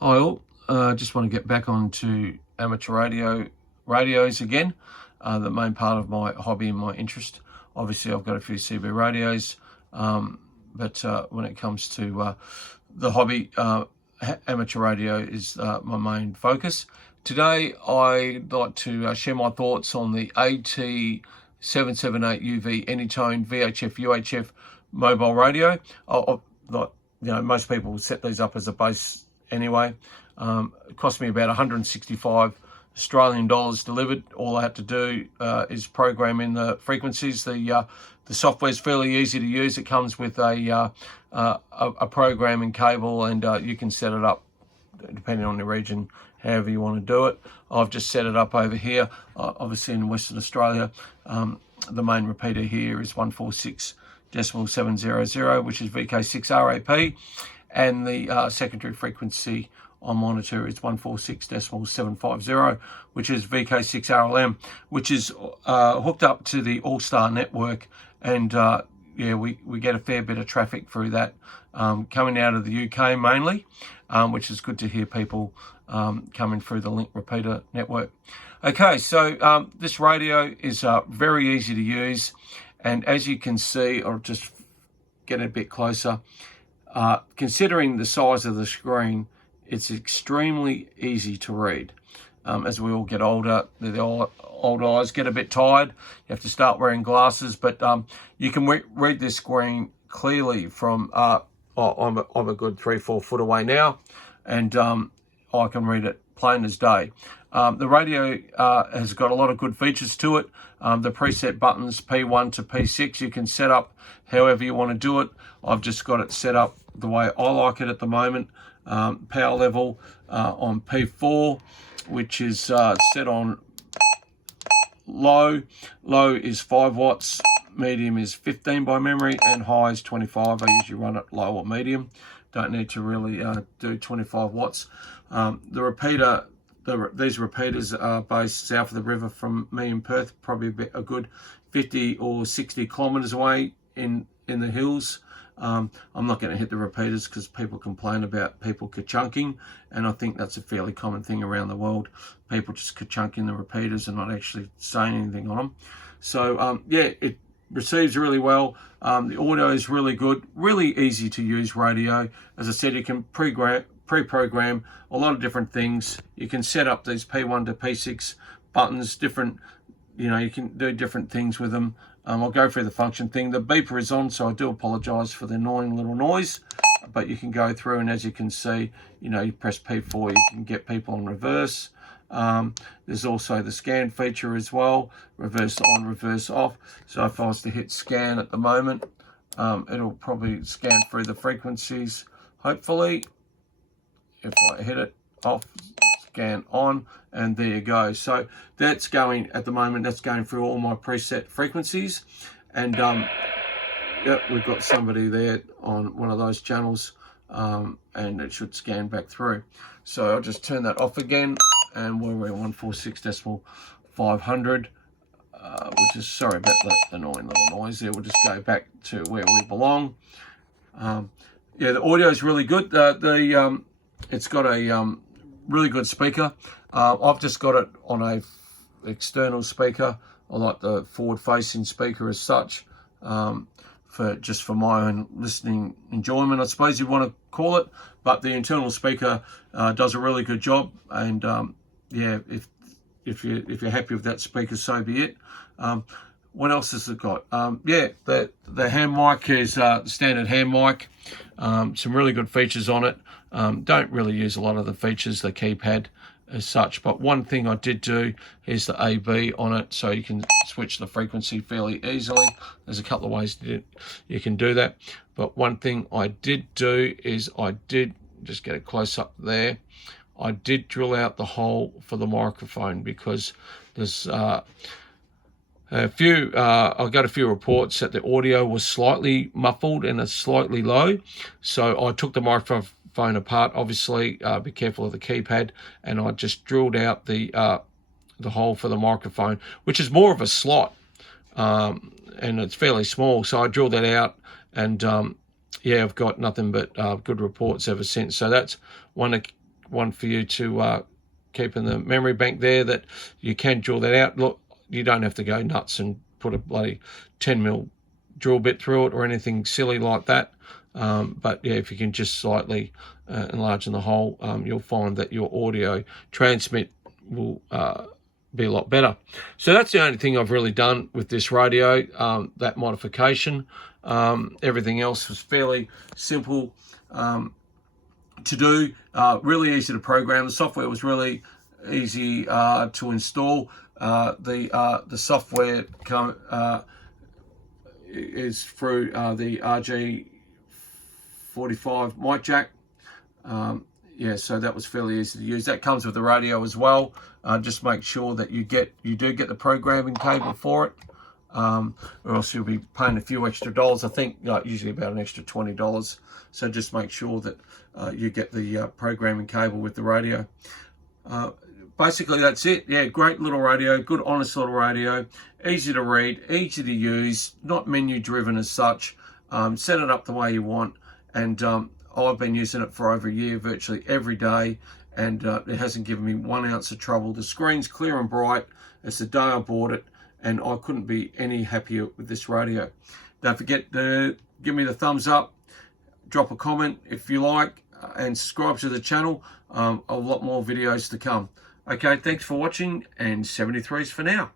Hi all, just want to get back onto amateur radios again. The main part of my hobby and my interest. Obviously I've got a few CB radios, but when it comes to the hobby, amateur radio is my main focus. Today I'd like to share my thoughts on the AT778UV Anytone VHF UHF mobile radio. Most people set these up as a base anyway. It cost me about 165 Australian dollars delivered. All I had to do is program in the frequencies. The software is fairly easy to use. It comes with a programming cable, and you can set it up depending on the region, however you want to do it. I've just set it up over here, obviously in Western Australia. The main repeater here is 146.700, which is VK6RAP, and the secondary frequency on monitor is 146.750, which is VK6RLM, which is hooked up to the All-Star network, and we get a fair bit of traffic through that, coming out of the UK mainly, which is good to hear people coming through the Link repeater network. Okay, so this radio is very easy to use, and as you can see, I'll just get a bit closer. Considering the size of the screen, it's extremely easy to read. As we all get older, the old eyes get a bit tired. You have to start wearing glasses, but you can read this screen clearly from, I'm a good 3-4 foot away now, and I can read it plain as day. The radio has got a lot of good features to it. The preset buttons P1 to P6, you can set up however you want to do it. I've just got it set up the way I like it at the moment. Power level on P4, which is set on low. Low is 5 watts, medium is 15 by memory, and high is 25. I usually run it low or medium. Don't need to really do 25 watts. The repeater, these repeaters are based south of the river from me in Perth, probably a good 50 or 60 kilometres away in the hills. I'm not going to hit the repeaters because people complain about people ka-chunking, and I think that's a fairly common thing around the world. People just ka-chunking the repeaters and not actually saying anything on them. So yeah, it receives really well. The audio is really good, really easy to use radio. As I said, you can pre-program a lot of different things. You can set up these P1 to P6 buttons, different, you can do different things with them. I'll go through the function thing. The beeper is on, so I do apologize for the annoying little noise, but you can go through, and as you can see, you press P4, you can get people on reverse. There's also the scan feature as well, reverse on, reverse off. So if I was to hit scan at the moment, it'll probably scan through the frequencies, hopefully. If I hit it off, scan on, and there you go. So that's going at the moment, that's going through all my preset frequencies, and yep, we've got somebody there on one of those channels, and it should scan back through. So I'll just turn that off again, and we're 146.500, which is, sorry about the annoying little noise there. We'll just go back to where we belong. Yeah, the audio is really good. It's got a really good speaker. I've just got it on a external speaker. I like the forward-facing speaker as such, for my own listening enjoyment, I suppose you want to call it. But the internal speaker does a really good job, and yeah, if you're happy with that speaker, so be it. What else has it got? Yeah, the hand mic is standard hand mic. Some really good features on it. Don't really use a lot of the features, the keypad as such, but one thing I did do is the AB on it, so you can switch the frequency fairly easily. There's a couple of ways you can do that, but one thing I did do is I did just get a close up there. I did drill out the hole for the microphone because there's I got a few reports that the audio was slightly muffled and it's slightly low, so I took the microphone apart, obviously, be careful of the keypad, and I just drilled out the hole for the microphone, which is more of a slot, and it's fairly small, so I drilled that out, and yeah, I've got nothing but good reports ever since. So that's one one for you to keep in the memory bank there, that you can drill that out. Look, you don't have to go nuts and put a bloody 10mm drill bit through it or anything silly like that. But yeah, if you can just slightly enlarge the hole, you'll find that your audio transmit will be a lot better. So that's the only thing I've really done with this radio, that modification. Everything else was fairly simple to do, really easy to program. The software was really easy to install. The software is through the RG45 mic jack. Yeah, so that was fairly easy to use. That comes with the radio as well. Just make sure that you do get the programming cable for it, or else you'll be paying a few extra dollars. I think usually about an extra $20. So just make sure that you get the programming cable with the radio. Basically, that's it. Yeah, great little radio, good honest little radio, easy to read, easy to use, not menu driven as such. Set it up the way you want, and I've been using it for over a year, virtually every day, and it hasn't given me 1 ounce of trouble. The screen's clear and bright. It's the day I bought it, and I couldn't be any happier with this radio. Don't forget to give me the thumbs up, drop a comment if you like, and subscribe to the channel. A lot more videos to come. Okay, thanks for watching, and 73s for now.